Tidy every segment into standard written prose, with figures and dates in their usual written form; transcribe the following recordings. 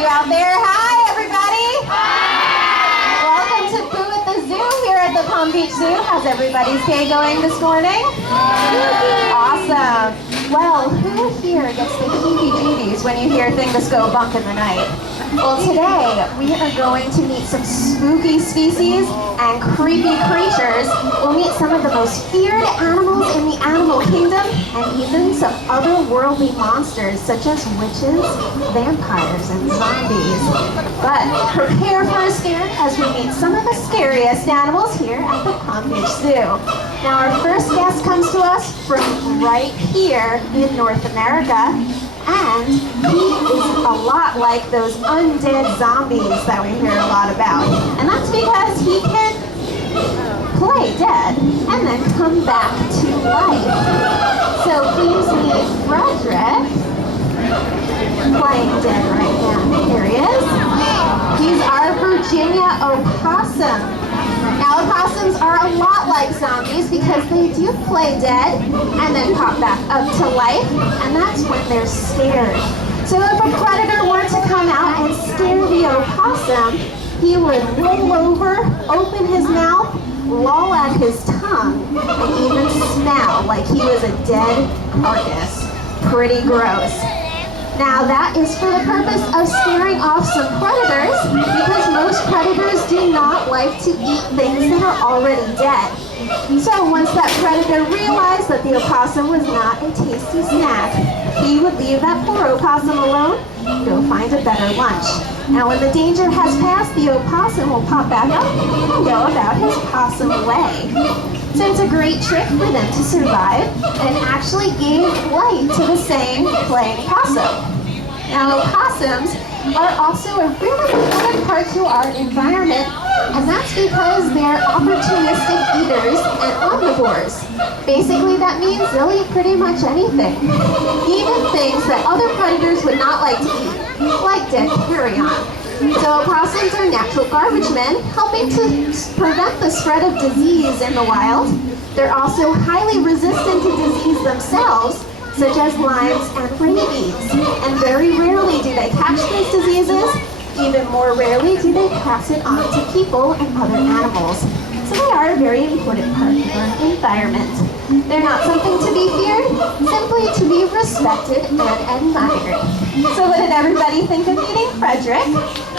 you out there. Hi, everybody. Hi. Welcome to Boo at the Zoo here at the Palm Beach Zoo. How's everybody's day going this morning? Awesome. Well, who here gets the heebie-jeebies when you hear things go bump in the night? Well, today we are going to meet some spooky species and creepy creatures. We'll meet some of the most feared animals in the animal kingdom and even some otherworldly monsters such as witches, vampires, and zombies. But prepare for a scare as we meet some of the scariest animals here at the Palm Beach Zoo. Now our first guest comes to us from right here in North America. And he is a lot like those undead zombies that we hear a lot about. And that's because he can play dead and then come back to life. So please meet Frederick, playing dead right now. Here he is. He's our Virginia opossum. Now opossums are a lot like zombies because they do play dead and then pop back up to life, and that's when they're scared. So if a predator were to come out and scare the opossum, he would roll over, open his mouth, loll at his tongue, and even smell like he was a dead carcass. Pretty gross. Now that is for the purpose of scaring off some predators, because most predators do not like to eat things that are already dead. So once that predator realized that the opossum was not a tasty snack, he would leave that poor opossum alone and go find a better lunch. Now when the danger has passed, the opossum will pop back up and go about his possum way. So it's a great trick for them to survive and actually gave life to the same playing possum. Now opossums are also a really important part to our environment, and that's because they're opportunistic eaters and omnivores. Basically that means they'll eat pretty much anything, even things that other predators would not like to eat, like dead carrion. So opossums are natural garbage men, helping to prevent the spread of disease in the wild. They're also highly resistant to disease themselves, such as Lyme's and rabies. And very rarely do they catch these diseases. Even more rarely do they pass it on to people and other animals. So they are a very important part of our environment. They're not something to be feared, simply to be respected and admired. So what did everybody think of meeting Frederick,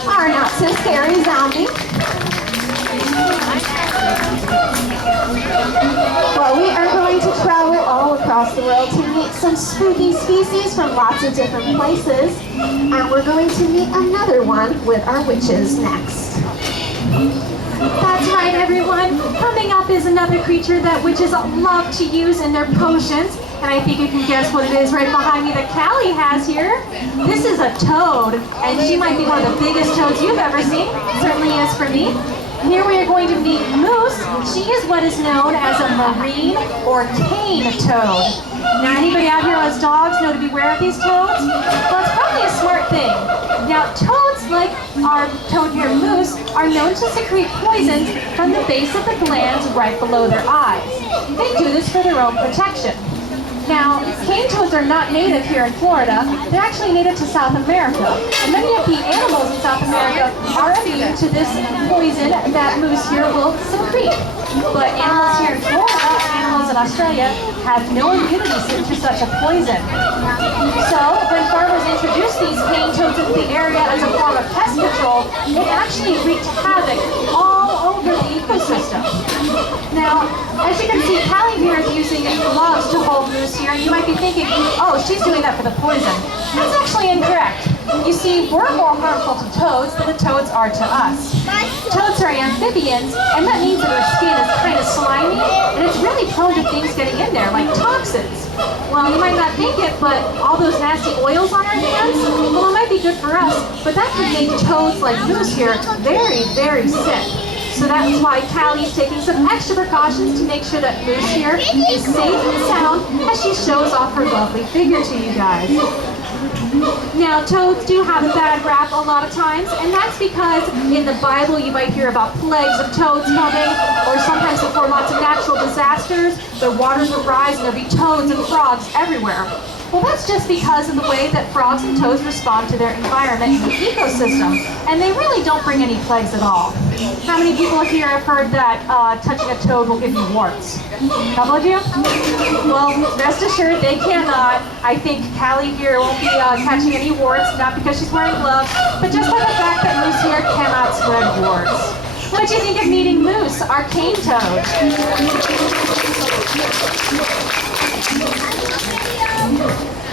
our not so scary zombie? Well, we are going to travel all across the world to meet some spooky species from lots of different places, and we're going to meet another one with our witches next. That's right, everyone. Coming up is another creature that witches love to use in their potions, and I think you can guess what it is right behind me that Callie has here. This is a toad, and she might be one of the biggest toads you've ever seen. Certainly is for me. Here we are going to meet Moose. She is what is known as a marine or cane toad. Now anybody out here who has dogs know to beware of these toads? Well, it's probably a smart thing. Now toads, like our toad here, Moose, are known to secrete poisons from the base of the glands right below their eyes. They do this for their own protection. Now, cane toads are not native here in Florida. They're actually native to South America. And many of the animals in South America are immune to this poison that moose here will secrete. But animals here in Florida, animals in Australia, have no immunity to such a poison. So, when farmers introduced these cane toads into the area as a form of pest control, it actually wreaked havoc all over the ecosystem. Now, as you can see, Callie here is using gloves to hold moose here. You might be thinking, oh, she's doing that for the poison. That's actually incorrect. You see, we're more harmful to toads than the toads are to us. Toads are amphibians, and that means that their skin is kind of slimy, and it's really prone to things getting in there, like toxins. Well, you might not think it, but all those nasty oils on our hands, well, it might be good for us, but that could make toads like moose here very, very sick. So that's why Callie's taking some extra precautions to make sure that Moose here is safe and sound as she shows off her lovely figure to you guys. Now, toads do have a bad rap a lot of times, and that's because in the Bible you might hear about plagues of toads coming, or sometimes before lots of natural disasters, the waters would rise and there'd be toads and frogs everywhere. Well, that's just because of the way that frogs and toads respond to their environment and the ecosystem, and they really don't bring any plagues at all. How many people here have heard that touching a toad will give you warts? A couple of you? Well, rest assured they cannot. I think Callie here won't be catching any warts, not because she's wearing gloves, but just by the fact that moose here cannot spread warts. What do you think of meeting Moose, our cane toad?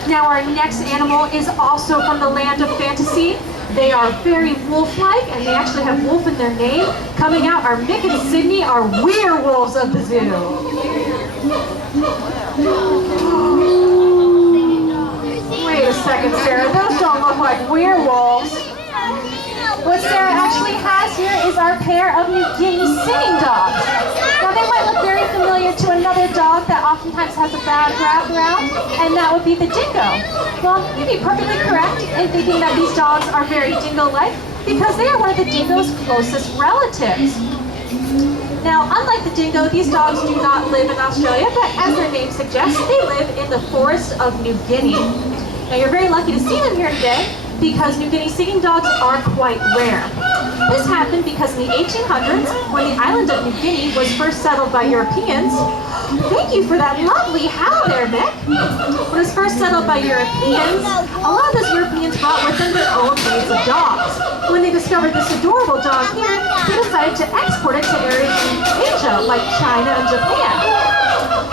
Now our next animal is also from the land of fantasy. They are very wolf-like, and they actually have wolf in their name. Coming out are Mick and Sydney, are werewolves of the zoo. Wait a second, Sarah, those don't look like werewolves. What Sarah actually has here is our pair of New Guinea singing dogs. Now they might look very familiar to another dog that oftentimes has a bad rap around, and that would be the dingo. Well, you'd be perfectly correct in thinking that these dogs are very dingo-like because they are one of the dingo's closest relatives. Now, unlike the dingo, these dogs do not live in Australia, but as their name suggests, they live in the forest of New Guinea. Now, you're very lucky to see them here today because New Guinea singing dogs are quite rare. This happened because in the 1800s, when the island of New Guinea was first settled by Europeans, thank you for that lovely howl there, Mick. When it was first settled by Europeans, a lot of those Europeans brought with them their own breeds of dogs. When they discovered this adorable dog here, they decided to export it to areas in Asia, like China and Japan.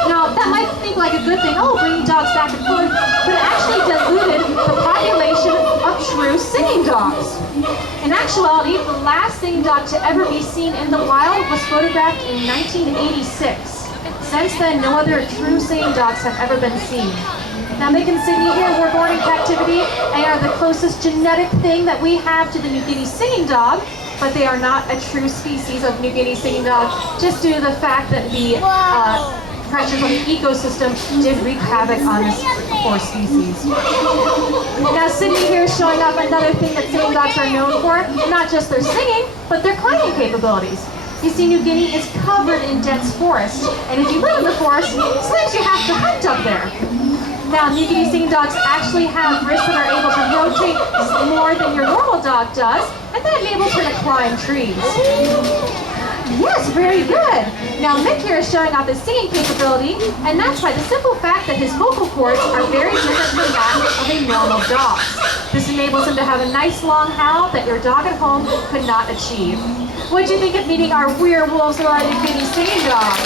Now, that might seem like a good thing, oh, bringing dogs back and forth, but it actually diluted the population of true singing dogs. In actuality, the last singing dog to ever be seen in the wild was photographed in 1986. Since then, no other true singing dogs have ever been seen. Now, Mick and Sydney here were born in captivity and are the closest genetic thing that we have to the New Guinea singing dog, but they are not a true species of New Guinea singing dog, just due to the fact that the pressures on the ecosystem did wreak havoc on this poor species. Now Sydney here is showing off another thing that singing dogs are known for, not just their singing, but their climbing capabilities. You see, New Guinea is covered in dense forests, and if you live in the forest, sometimes you have to hunt up there. Now, New Guinea singing dogs actually have wrists that are able to rotate more than your normal dog does, and that enables her to climb trees. Yes, very good. Now Mick here is showing off his singing capability, and that's by the simple fact that his vocal cords are very different from that of a normal dog. This enables him to have a nice long howl that your dog at home could not achieve. What do you think of meeting our werewolves or our New Guinea singing dogs?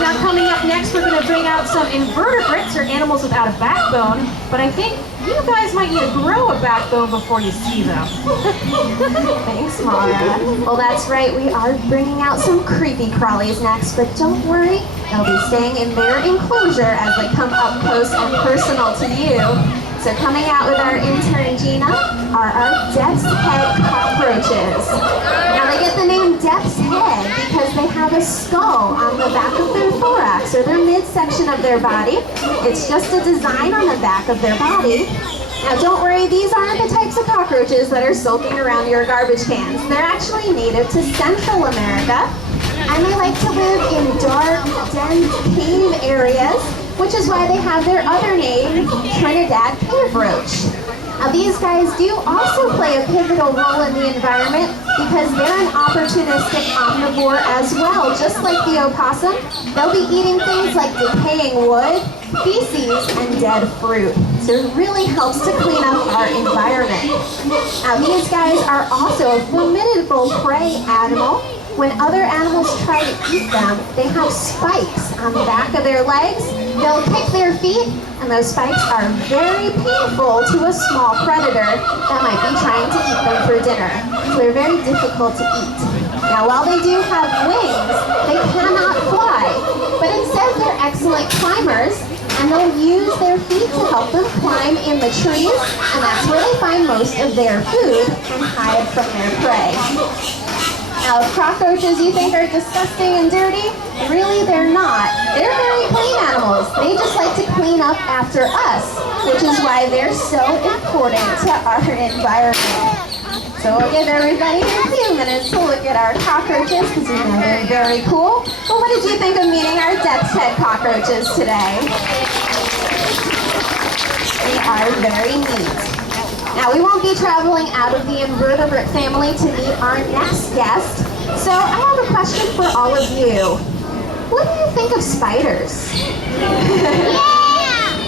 Now coming up next, we're going to bring out some invertebrates, or animals without a backbone, but I think you guys might need to grow a backbone before you see them. Thanks, Maura. Well, that's right, we are bringing out some creepy crawlies next, but don't worry, they'll be staying in their enclosure as they come up close and personal to you. So coming out with our intern Gina are our death's head cockroaches. Now they get the name death's head because they have a skull on the back of their thorax, or their midsection of their body. It's just a design on the back of their body. Now don't worry, these aren't the types of cockroaches that are sulking around your garbage cans. They're actually native to Central America, and they like to live in dark, dense cave areas, which is why they have their other name, Trinidad cave roach. Now these guys do also play a pivotal role in the environment because they're an opportunistic omnivore as well. Just like the opossum, they'll be eating things like decaying wood, feces, and dead fruit. So it really helps to clean up our environment. Now these guys are also a formidable prey animal. When other animals try to eat them, they have spikes on the back of their legs. They'll kick their feet, and those spikes are very painful to a small predator that might be trying to eat them for dinner. So they're very difficult to eat. Now, while they do have wings, they cannot fly, but instead they're excellent climbers, and they'll use their feet to help them climb in the trees, and that's where they find most of their food and hide from their prey. Now, if cockroaches you think are disgusting and dirty, really they're not. They're very clean animals. They just like to clean up after us, which is why they're so important to our environment. So we'll give everybody their few minutes to look at our cockroaches because we know they're very cool. But what did you think of meeting our death's head cockroaches today? They are very neat. Now, we won't be traveling out of the invertebrate family to meet our next guest. So I have a question for all of you. What do you think of spiders?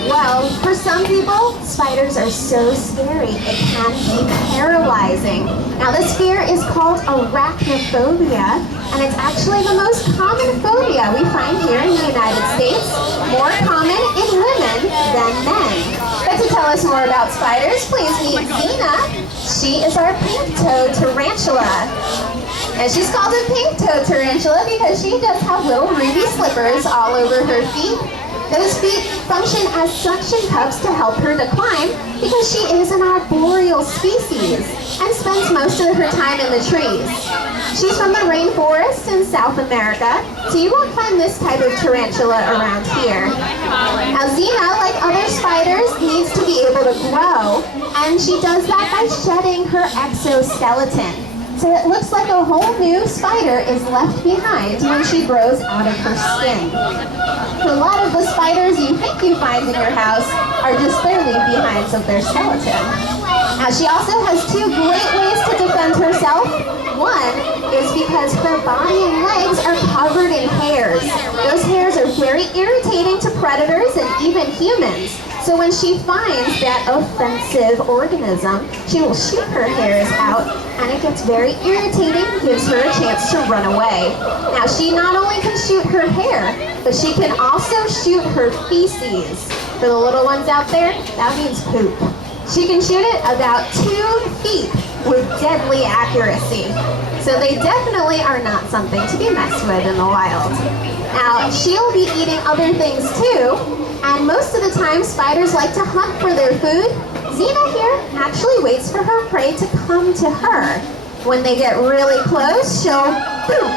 Well, for some people, spiders are so scary it can be paralyzing. Now, this fear is called arachnophobia, and it's actually the most common phobia we find here in the United States, more common in women than men. But to tell us more about spiders, please meet Zena. She is our pink-toed tarantula. And she's called a pink-toed tarantula because she does have little ruby slippers all over her feet. Those feet function as suction cups to help her to climb because she is an arboreal species and spends most of her time in the trees. She's from the rainforest in South America, so you won't find this type of tarantula around here. Now, Xena, like other spiders, needs to be able to grow, and she does that by shedding her exoskeleton. So it looks like a whole new spider is left behind when she grows out of her skin. A lot of the spiders you think you find in your house are just their leave behinds of their skeleton. Now, she also has two great ways to defend herself. One is because her body and legs are covered in hairs. Those hairs are very irritating to predators and even humans. So when she finds that offensive organism, she will shoot her hairs out, and it gets very irritating, gives her a chance to run away. Now, she not only can shoot her hair, but she can also shoot her feces. For the little ones out there, that means poop. She can shoot it about 2 feet with deadly accuracy. So they definitely are not something to be messed with in the wild. Now, she'll be eating other things too, and most of the time spiders like to hunt for their food. Xena here actually waits for her prey to come to her. When they get really close, she'll boom,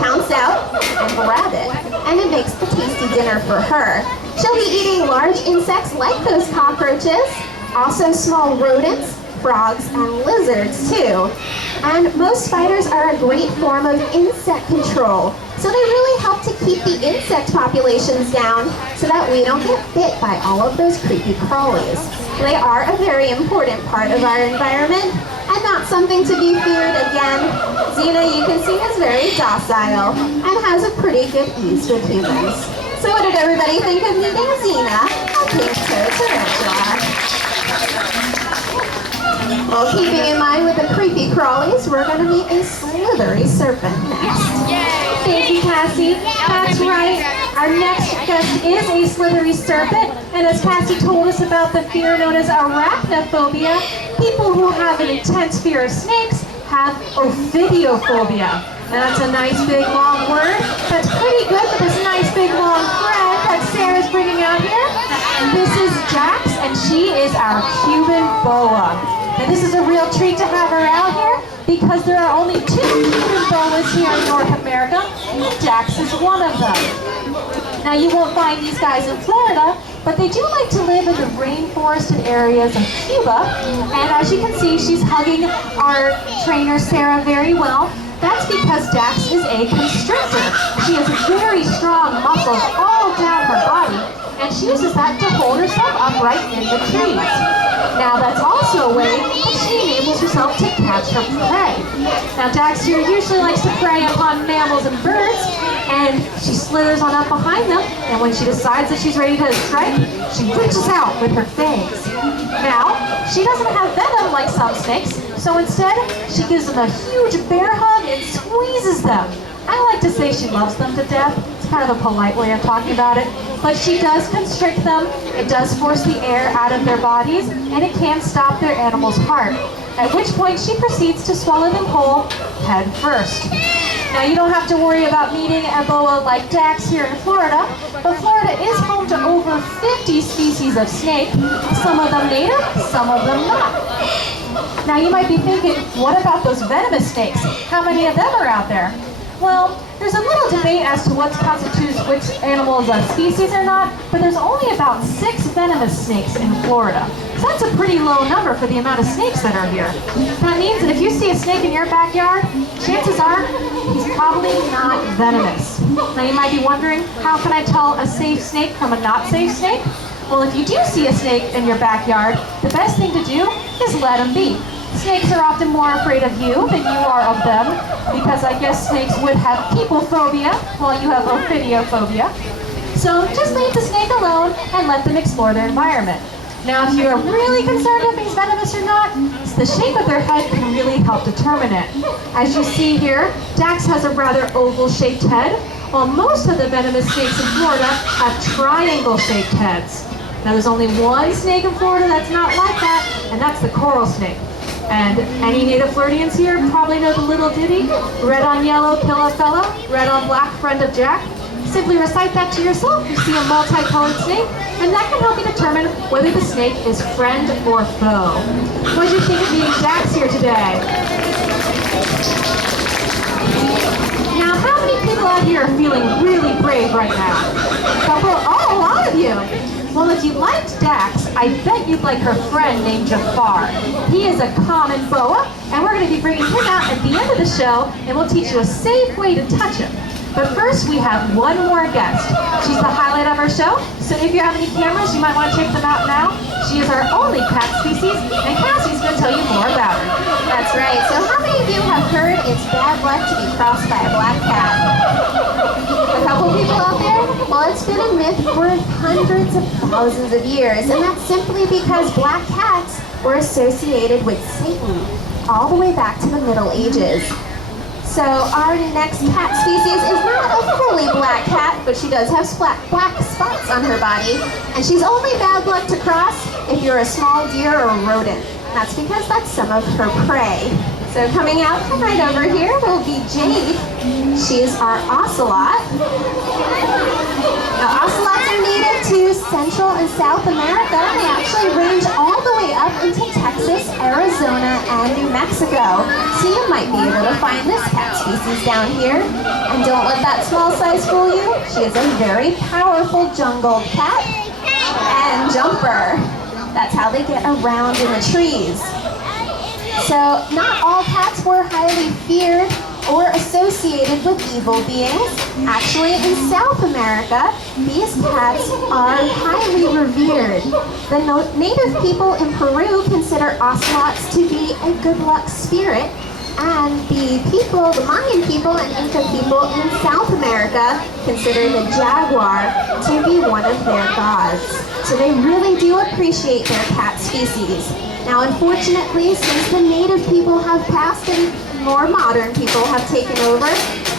pounce out and grab it, and it makes the tasty dinner for her. She'll be eating large insects like those cockroaches, also small rodents, frogs, and lizards too. And most spiders are a great form of insect control. So they really help to keep the insect populations down so that we don't get bit by all of those creepy crawlies. They are a very important part of our environment and not something to be feared again. Xena, you can see, is very docile and has a pretty good ease with humans. So what did everybody think of meeting Xena, a pink-toed tarantula? Well, keeping in mind with the creepy crawlies, we're going to meet a slithery serpent next. Thank you, Cassie. That's right. Our next guest is a slithery serpent, and as Cassie told us about the fear known as arachnophobia, people who have an intense fear of snakes have ophidiophobia. Now, that's a nice big long word. That's pretty good for this nice big long friend that Sarah's bringing out here. This is Jax, and she is our Cuban boa. And this is a real treat to have her out here because there are only 2 Cuban boas here in North America, and Jax is one of them. Now, you won't find these guys in Florida, but they do like to live in the rainforested areas of Cuba. And as you can see, she's hugging our trainer, Sarah, very well. That's because Jax is a constrictor. She has very strong muscles all down her body, and she uses that to hold herself upright in the trees. Now, that's also a way that she enables herself to catch her prey. Now, Jax here usually likes to prey upon mammals and birds, and she slithers on up behind them, and when she decides that she's ready to strike, she reaches out with her fangs. Now, she doesn't have venom like some snakes, so instead, she gives them a huge bear hug and squeezes them. I like to say she loves them to death. It's kind of a polite way of talking about it. But she does constrict them, it does force the air out of their bodies, and it can stop their animal's heart. At which point she proceeds to swallow them whole, head first. Now, you don't have to worry about meeting a boa like Jax here in Florida, but Florida is home to over 50 species of snake, some of them native, some of them not. Now, you might be thinking, what about those venomous snakes? How many of them are out there? Well, there's a little debate as to what constitutes which animal is a species or not, but there's only about 6 venomous snakes in Florida. So that's a pretty low number for the amount of snakes that are here. That means that if you see a snake in your backyard, chances are he's probably not venomous. Now you might be wondering, how can I tell a safe snake from a not safe snake? Well, if you do see a snake in your backyard, the best thing to do is let him be. Snakes are often more afraid of you than you are of them, because I guess snakes would have people phobia while you have ophidiophobia. So just leave the snake alone and let them explore their environment. Now, if you're really concerned if he's venomous or not, the shape of their head can really help determine it. As you see here, Dax has a rather oval-shaped head, while most of the venomous snakes in Florida have triangle-shaped heads. Now, there's only one snake in Florida that's not like that, and that's the coral snake. And any native Floridians here probably know the little ditty, red on yellow, kill a fella, red on black, friend of Jack. Simply recite that to yourself. You see a multicolored snake, and that can help you determine whether the snake is friend or foe. What did you think of meeting Jax here today? Now, how many people out here are feeling really brave right now? A lot of you. Well, if you liked Dax, I bet you'd like her friend named Jafar. He is a common boa, and we're going to be bringing him out at the end of the show, and we'll teach you a safe way to touch him. But first, we have one more guest. She's the highlight of our show, so if you have any cameras, you might want to check them out now. She is our only cat species, and Cassie's going to tell you more about her. That's right. So how many of you have heard it's bad luck to be crossed by a black cat? A couple people out there? Well, it's been a myth for hundreds of thousands of years, and that's simply because black cats were associated with Satan all the way back to the Middle Ages. So our next cat species is not a fully black cat, but she does have black spots on her body, and she's only bad luck to cross if you're a small deer or a rodent. That's because that's some of her prey. So coming out from right over here will be Jade. She's our ocelot. Now, ocelots are native to Central and South America. They actually range all the way up into Texas, Arizona, and New Mexico. So you might be able to find this cat species down here. And don't let that small size fool you. She is a very powerful jungle cat and jumper. That's how they get around in the trees. So not all cats were highly feared or associated with evil beings. Actually, in South America, these cats are highly revered. The native people in Peru consider ocelots to be a good luck spirit, and the Mayan people and Inca people in South America consider the jaguar to be one of their gods. So they really do appreciate their cat species. Now, unfortunately, since the native people have passed and more modern people have taken over,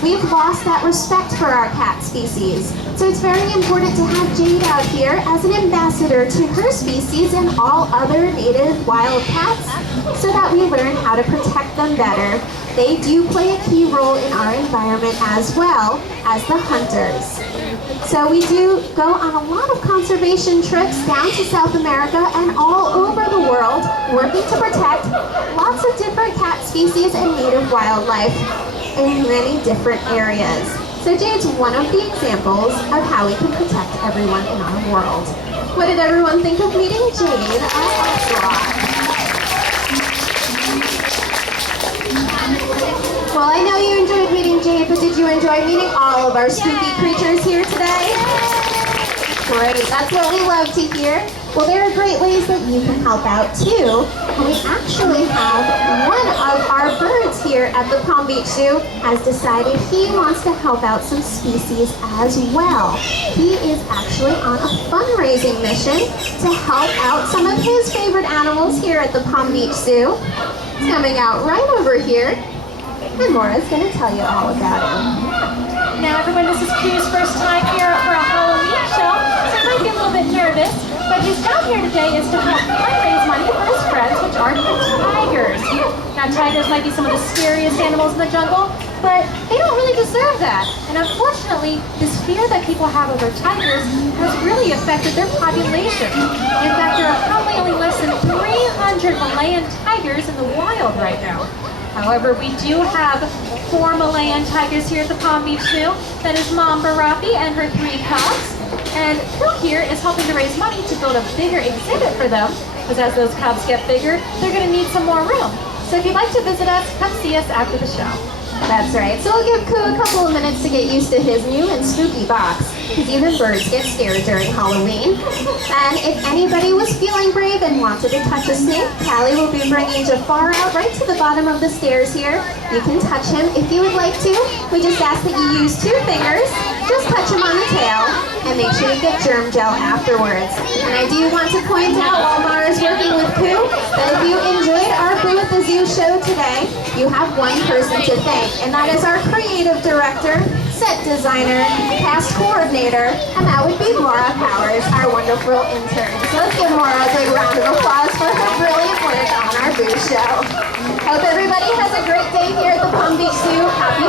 we've lost that respect for our cat species. So it's very important to have Jade out here as an ambassador to her species and all other native wild cats so that we learn how to protect them better. They do play a key role in our environment as well as the hunters. So we do go on a lot of conservation trips down to South America and all over the world, working to protect lots of different cat species and native wildlife in many different areas. So Jade's one of the examples of how we can protect everyone in our world. What did everyone think of meeting Jade, our ocelot? Well, I know you enjoyed meeting Jade, but did you enjoy meeting all of our spooky creatures here today? Great, that's what we love to hear. Well, there are great ways that you can help out too. And we actually have one of our birds here at the Palm Beach Zoo has decided he wants to help out some species as well. He is actually on a fundraising mission to help out some of his favorite animals here at the Palm Beach Zoo. He's coming out right over here. And Maura's going to tell you all about him. Now everyone, this is Q's first time here for a Halloween show, so he might be a little bit nervous, but his job here today is to help fundraise money for his friends, which are the tigers. Now tigers might be some of the scariest animals in the jungle, but they don't really deserve that. And unfortunately, this fear that people have over tigers has really affected their population. In fact, there are probably only less than 300 Malayan tigers in the wild right now. However, we do have 4 Malayan tigers here at the Palm Beach Zoo. That is Mom Barafi and her 3 cubs. And Phil here is helping to raise money to build a bigger exhibit for them, because as those cubs get bigger, they're going to need some more room. So if you'd like to visit us, come see us after the show. That's right. So we'll give Koo a couple of minutes to get used to his new and spooky box, because even birds get scared during Halloween. And if anybody was feeling brave and wanted to touch a snake, Callie will be bringing Jafar out right to the bottom of the stairs here. You can touch him if you would like to. We just ask that you use 2 fingers, just touch him on the tail, and make sure you get germ gel afterwards. And I do want to point out while Maura's working with Koo, that if you enjoyed our Boo at the Zoo show today, you have one person to thank, and that is our creative director, set designer, cast coordinator, and that would be Maura Powers, our wonderful intern. So let's give Maura a big round of applause for her brilliant work on our Boo show. Hope everybody has a great day here at the Palm Beach Zoo. Happy